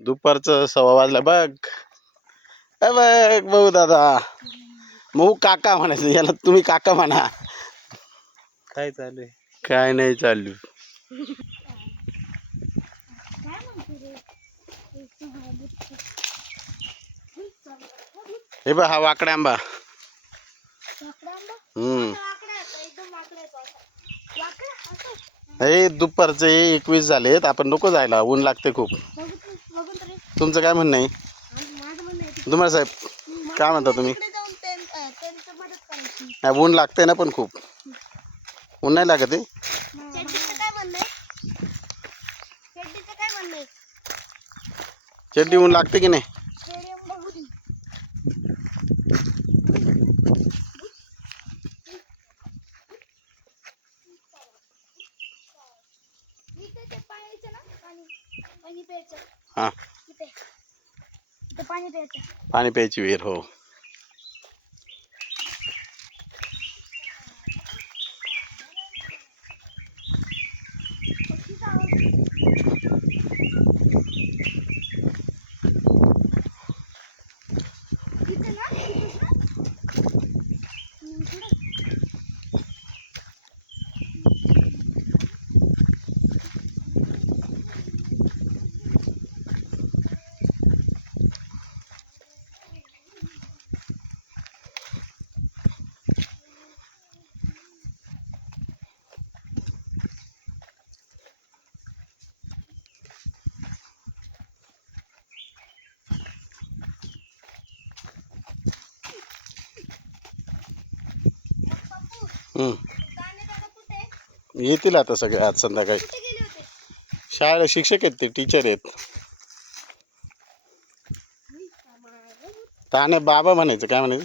दुपारचं 1:15 वाजला बघ. बघ भाऊ दादा, मऊ काका म्हणायचं याला, तुम्ही काका म्हणा. काय चालू आहे? काय नाही चालू. हे बघ हा वाकडा आंबा. हे दुपारचे 21 झालेत, आपण नको जायला, ऊन लागते खूप. तुमचं काय म्हणणं आहे? तुम्हाला साहेब काय म्हणता तुम्ही? ऊन लागते ना पण खूप. ऊन नाही लागत आहे? चड्डी ऊन लागते की नाही? हा, पाणी प्यायची विहीर. हो. येतील आता सगळे आज संध्याकाळी. शाळेला शिक्षक आहेत, ते टीचर आहेत. ताने बाबा म्हणायचं, काय म्हणायचं?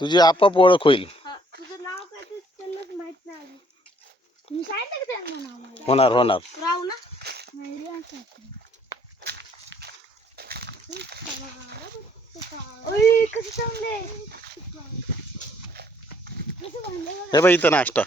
तुझी आपोआप ओळख होईल. होणार होणार. हे बाई इथं नाश्ता.